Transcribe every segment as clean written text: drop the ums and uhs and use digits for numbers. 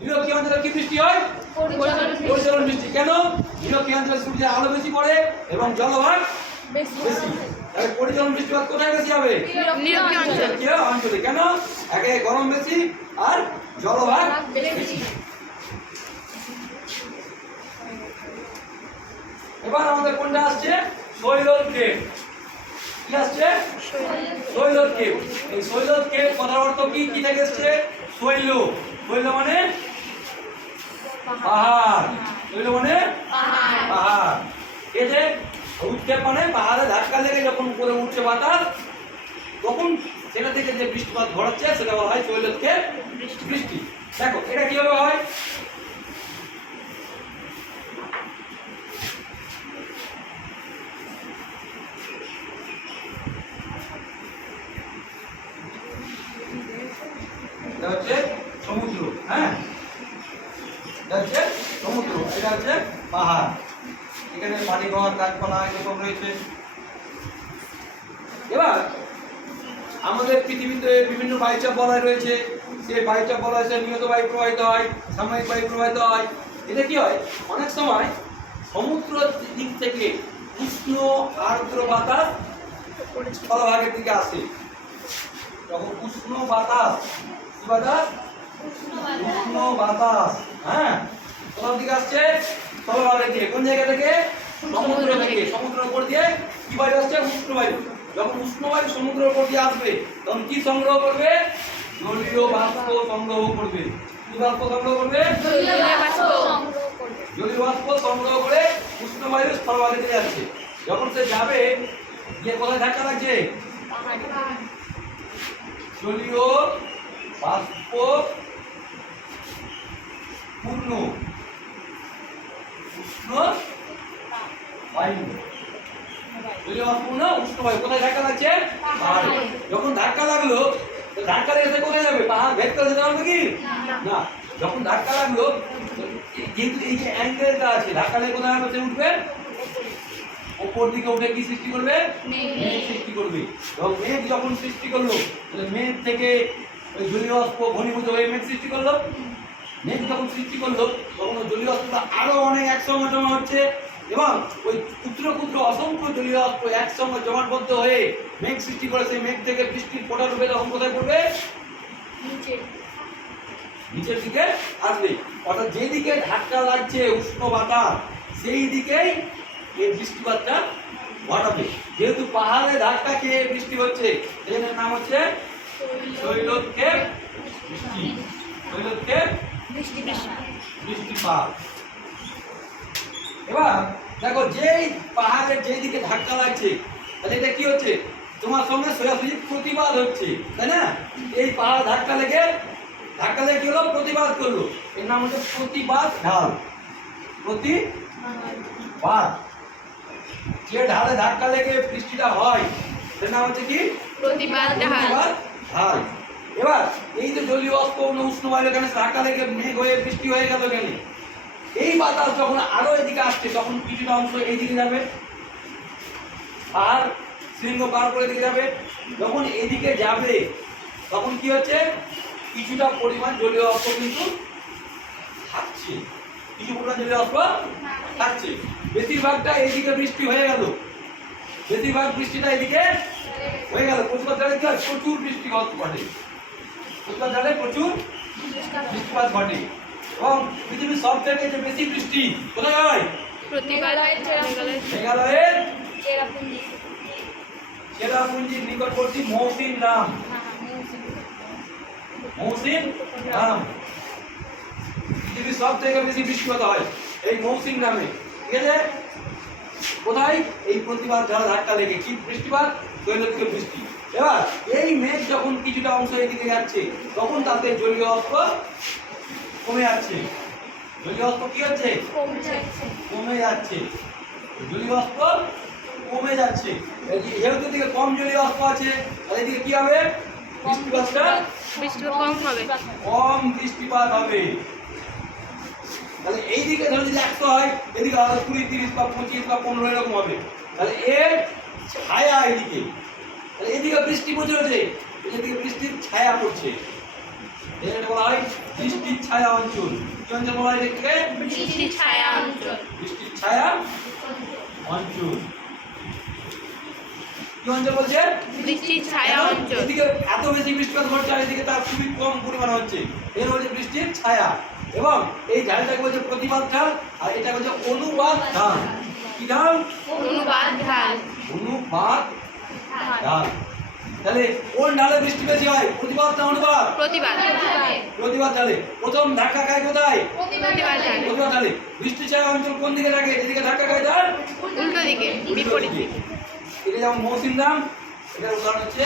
নিরক্ষীয় অঞ্চলে কি বৃষ্টি হয়? পরিচলন বৃষ্টি। কেন? নিরক্ষীয় অঞ্চলে সূর্যের আলো বেশি পড়ে এবং জলভাগ বেশি। তাহলে পরিচলন বৃষ্টিপাত কোথায় বেশি হবে? নিরক্ষীয় অঞ্চলে। কেন? একে গরম বেশি আর জলভাগ বেশি। এবার আমাদের কোনটা আসছে? শৈলজ কেভ। কি আসছে? শৈলজ কেভ। এই শৈলজ কেভ কথার অর্থ কি? কি থেকে এসেছে? শৈল। শৈল মানে পাহাড়। শৈল মানে পাহাড়। এই যে উৎক্ষেপ মানে পাহাড়ে ধাক্কা লেগে যখন উপরে উঠছে বাতাস, তখন সেটা থেকে যে বৃষ্টিপাত ঘটাচ্ছে সেটা বলা হয় শৈলজ কেভ বৃষ্টি। দেখো এটা কিভাবে হয়? এটা হচ্ছে সমুদ্র। হ্যাঁ, এটা হচ্ছে সমুদ্র, এটা হচ্ছে পাহাড়। এখানে বাড়িঘর গাছপালা এরকম রয়েছে। এবার আমাদের পৃথিবীতে বিভিন্ন বায়ুচাপ বলয় রয়েছে। সেই বায়ুচাপ বলয় সে নিয়ত বায়ু প্রবাহিত হয়, সাময়িক বায়ু প্রবাহিত হয়। এটা কি হয়? অনেক সময় সমুদ্র দিক থেকে উষ্ণ আর্দ্র বাতাস স্থলভাগের দিকে আসে। তখন উষ্ণ বাতাস, কি বাতাস? উষ্ণ বাতাস। হ্যাঁ, কোথার দিকে আসছে? স্থলভাগের দিকে। কোন জায়গা থেকে? সমুদ্র থেকে। সমুদ্রের উপর দিয়ে কি বায়ু আসছে? উষ্ণ বায়ু। যখন উষ্ণ বায়ু সমুদ্রের উপর দিয়ে আসবে তখন কি সংগ্রহ করবে? জলীয় বাষ্প সংগ্রহ করবে। কি বাষ্প সংগ্রহ করবে? জলীয় বাষ্প সংগ্রহ করে উষ্ণ বায়ু স্থলভাগে দিয়ে যাচ্ছে। যখন সে যাবে গিয়ে কোথায় ধাক্কা লাগছে? জলীয় বাষ্প পূর্ণ উষ্ণ বায়ু। জলীয় বাষ্প পূর্ণ উষ্ণ বায়ু কোথায় ধাক্কা লাগছে? পাহাড়ে। যখন ধাক্কা লাগলো, ধাক্কা লেগে কোথায় যাবে? পাহাড় ভেদ করে যেতে পারবে কি? না। যখন ধাক্কা লাগলো, কিন্তু এই যে অ্যাঙ্গেলটা আছে, ধাক্কা লেগে কোথায় হবে? উঠবে উপর দিকে। উঠে কি সৃষ্টি করবে? মেঘ সৃষ্টি করবে। এবং মেঘ যখন সৃষ্টি করলো, তাহলে মেঘ থেকে ওই জলীয় বাষ্প ঘনীভূত হয়ে মেঘ সৃষ্টি করলো। মেঘ যখন সৃষ্টি করলো তখন ওই জলীয় বাষ্পটা আরো অনেক একসঙ্গে জমা হচ্ছে এবং ওই ক্ষুদ্র ক্ষুদ্র অসংখ্য জলীয় বাষ্প একসঙ্গে জমাটবদ্ধ হয়ে মেঘ সৃষ্টি করে। সেই মেঘ থেকে বৃষ্টির ফোঁটা রূপে তখন কোথায় পড়বে? নিচের দিকে আসবে। অর্থাৎ যেদিকে ধাক্কা লাগছে উষ্ণ বাতাস, সেই দিকেই এই বৃষ্টিপাতটা ঘটাবে। যেহেতু পাহাড়ে ধাক্কা খেয়ে বৃষ্টি হচ্ছে, এর নাম হচ্ছে শৈলজ কেভ বৃষ্টি। শৈলজ কেভ বৃষ্টিপাত। এবার দেখো, যেই পাহাড়ের যেই দিকে ধাক্কা লাগছে, তাহলে এটা কি হচ্ছে? তোমার সঙ্গে সরাসরি প্রতিবাদ হচ্ছে, তাই না? এই পাহাড় ধাক্কা লেগে কি হলো? প্রতিবাদ করলো। এর নাম হচ্ছে প্রতিবাদ ঢাল। প্রতিবাদ। যে ঢালে ধাক্কা লেগে বৃষ্টিটা হয় এর নাম হচ্ছে কি? প্রতিবাদ ঢাল। এবার এই যে জলীয় বাষ্প উষ্ণ বায়ু এখানে ধাক্কা লেগে মেঘ হয়ে বৃষ্টি হয়ে গেল, কেন? এই বাতাস যখন আরো এদিকে আসছে তখন কিছুটা অংশ এইদিকে যাবে, আর শৃঙ্গ পার করে দিকে যাবে। যখন এদিকে যাবে তখন কি হচ্ছে? কিছুটা পরিমাণ জলীয় বাষ্প কিন্তু থাকছে। কিছু পরিমাণ জলীয় বাষ্প থাকছে। বেশিরভাগটা এইদিকে বৃষ্টি হয়ে গেল। বেশিরভাগ বৃষ্টিটা এদিকে হয়ে গেল। প্রচুর জায়গায় কি হয়? প্রচুর বৃষ্টিপাত ঘটে। প্রচুর জায়গায় প্রচুর বৃষ্টিপাত ঘটে। এবং পৃথিবীর সব থেকে যে বেশি বৃষ্টি কোথায় হয়? মেঘালয়ের চেরাপুঞ্জির নিকটবর্তী মৌসিন রাম। পৃথিবীর সব থেকে বেশি বৃষ্টিপাত হয় এই মৌসিন রামে। ঠিক আছে? কোথায়? এই প্রতিবাদ ঝড় ধাক্কা লেগে কি বৃষ্টিপাত? শৈলজ কেভ বৃষ্টি। এবার এই মেঘ যখন কিছুটা অংশ এদিকে যাচ্ছে তখন তাতে জলীয় বাষ্প কমে যাচ্ছে। জলীয় বাষ্প কি হচ্ছে? কমে যাচ্ছে। জলীয় বাষ্প কমে যাচ্ছে। যেহেতু এদিকে কম জলীয় বাষ্প আছে, তাহলে এদিকে কি হবে? বৃষ্টিপাতটা কম বৃষ্টিপাত হবে। তাহলে এইদিকে ধরো যদি 100 হয়, এদিকে আরো 20, 30 বা 25 বা 15 এরকম হবে। তাহলে এর ছায়া এদিকে, তাহলে এদিকে বৃষ্টি প্রচুর হচ্ছে, এদিকে বৃষ্টির ছায়া পড়ছে। এটা বলা হয় বৃষ্টির ছায়া অঞ্চল। কি অঞ্চল বলা হয় এটাকে? বৃষ্টির ছায়া অঞ্চল। বৃষ্টির ছায়া অঞ্চল। কি অঞ্চল বলছে? বৃষ্টির ছায়া অঞ্চল। এদিকে এত বেশি বৃষ্টিপাত ঘটছে আর এদিকে তার খুবই কম পরিমাণ হচ্ছে, এর হচ্ছে বৃষ্টির ছায়া। এবং এই ঢালটাকে বলছে প্রতিবাদ ঢাল, আর এটা বলছে অনুবাদ ঢাল। কি ঢাল? অনুবাদ ঢাল। অনুবাদ ঢাল। তাহলে কোন ঢালে বৃষ্টি বেশি হয়, প্রতিবাদ না অনুবাদ? প্রতিবাদ। প্রতিবাদ ঢালে। প্রথম ধাক্কা খায় কোথায়? প্রতিবাদ ঢাল। প্রতিবাদ ঢালে। বৃষ্টি ছায়া অঞ্চল কোন দিকে থাকে? যেদিকে ধাক্কা খায় তার উল্টো দিকে, বিপরীত দিকে। এটা যেমন মৌসিনরাম, এটার উদাহরণ হচ্ছে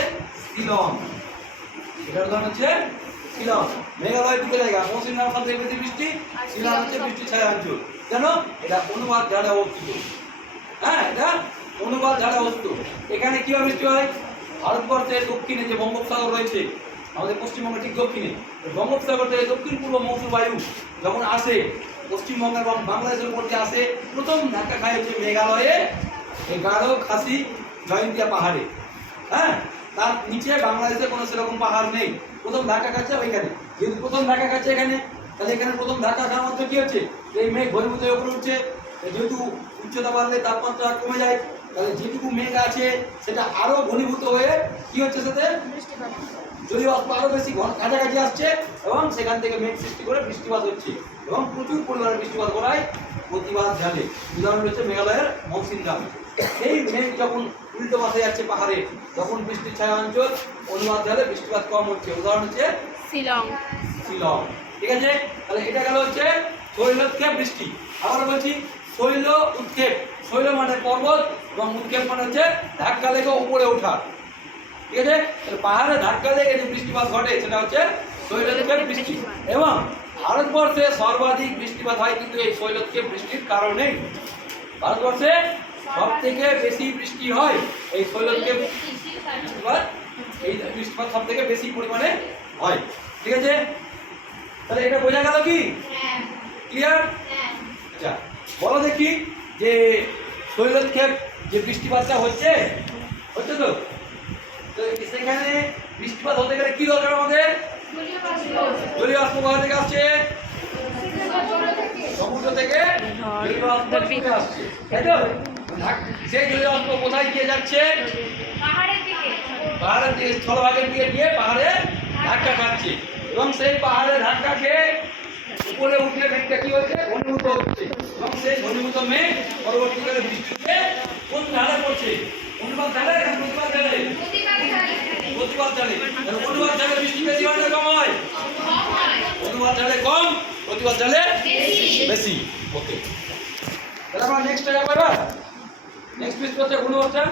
শিলং। এটার উদাহরণ হচ্ছে শিলং। মেঘালয় দুটো জায়গা, মৌসিনরাম সবথেকে বেশি বৃষ্টি, শিলং হচ্ছে বৃষ্টি ছায়া অঞ্চল। কেন? এটা অনুবাদ ঢালে অবস্থিত। হ্যাঁ, এটা অনুবাদ ঢালে অবস্থিত। এখানে কিভাবে বৃষ্টি হয়? ভারতবর্ষের দক্ষিণে যে বঙ্গোপসাগর রয়েছে, আমাদের পশ্চিমবঙ্গের ঠিক দক্ষিণে, বঙ্গোপসাগর থেকে দক্ষিণ পূর্ব মৌসুমী বায়ু যখন আসে পশ্চিমবঙ্গ এবং বাংলাদেশের উপর দিয়ে আসে, প্রথম ধাক্কা খায় হচ্ছে মেঘালয়ে এই গারো খাসি জয়ন্তিয়া পাহাড়ে। হ্যাঁ, তার নিচে বাংলাদেশে কোনো সেরকম পাহাড় নেই। প্রথম ধাক্কা খাচ্ছে ওইখানে। যেহেতু প্রথম ধাক্কা খাচ্ছে এখানে, তাহলে এখানে প্রথম ধাক্কা খাওয়ার মধ্যে কি হচ্ছে? এই মেঘ ঘনীভূত হয়ে উপরে উঠছে। যেহেতু উচ্চতা বাড়লে তাপমাত্রা কমে যায়, তাহলে যেটুকু মেঘ আছে সেটা আরো ঘনীভূত হয়ে কি হচ্ছে, সাথে জলীয় বাষ্প আরো বেশি কাছাকাছি আসছে এবং সেখান থেকে মেঘ সৃষ্টি করে বৃষ্টিপাত হচ্ছে এবং প্রচুর পরিমাণে বৃষ্টিপাত করায় প্রতিবাদ ঢালে। উদাহরণ হচ্ছে মেঘালয়ের মৌসিনরাম। এই মেঘ যখন উল্টো পাশে যাচ্ছে পাহাড়ে, যখন বৃষ্টির ছায়া অঞ্চল, অনুবাদ ঢালে বৃষ্টিপাত কম হচ্ছে। উদাহরণ হচ্ছে শিলং। শিলং। ঠিক আছে, তাহলে এটা গেল হচ্ছে শৈলোৎক্ষেপ বৃষ্টি। আবার বলছি শৈল উৎক্ষেপ। শৈল মানে পর্বত এবং উৎক্ষেপ মানে হচ্ছে ধাক্কা লেগে উপরে ওঠা। ঠিক আছে, তাহলে পাহাড়ে ধাক্কা লেগে যে বৃষ্টিপাত ঘটে সেটা হচ্ছে শৈলোৎক্ষেপ বৃষ্টি। এবং ভারতবর্ষে সর্বাধিক বৃষ্টিপাত হয় কিন্তু এই শৈলোৎক্ষেপ বৃষ্টির কারণেই। ভারতবর্ষে সব থেকে বেশি বৃষ্টি হয় এই শৈলোৎক্ষেপ বৃষ্টিপাত। এই বৃষ্টিপাত সব থেকে বেশি পরিমাণে হয়। ঠিক আছে, তাহলে এটা বোঝা গেল কি? ক্লিয়ার? আচ্ছা, বলো দেখি যে শৈলোৎক্ষেপ যে বৃষ্টিপাতটা হচ্ছে তো সেখানে বৃষ্টিপাত হতে গেলে কি দরকার আমাদের? জলীয় বাষ্প কোথা থেকে আসছে? সমুদ্র থেকে জলীয় বাষ্প ছুটে আসছে, তাই তো? সেই জলীয় বাষ্প কোথায় গিয়ে যাচ্ছে? পাহাড়ের দিকে, স্থলভাগের দিকে গিয়ে পাহাড়ে ধাক্কা খাচ্ছে এবং সেই পাহাড়ে ধাক্কা খেয়ে উপরে উঠলে মেঘটা কি হচ্ছে? ঘনীভূত হচ্ছে এবং সেই ঘনীভূত মেঘ পরবর্তীকালে বৃষ্টিতে কোন ঢালে পড়ছে? অনুবাদ ঢালে না প্রতিবাদ ঢালে? প্রতিবাদ ঢালে। অনুবাদ ঢালে বৃষ্টি বেশি হয় না কম হয়? অনুবাদ ঢালে কম, প্রতিবাদ ঢালে বেশি। ওকে, তাহলে আমরা নেক্সট যাবো। এবার নেক্সট বৃষ্টি হচ্ছে অনুবাদটা।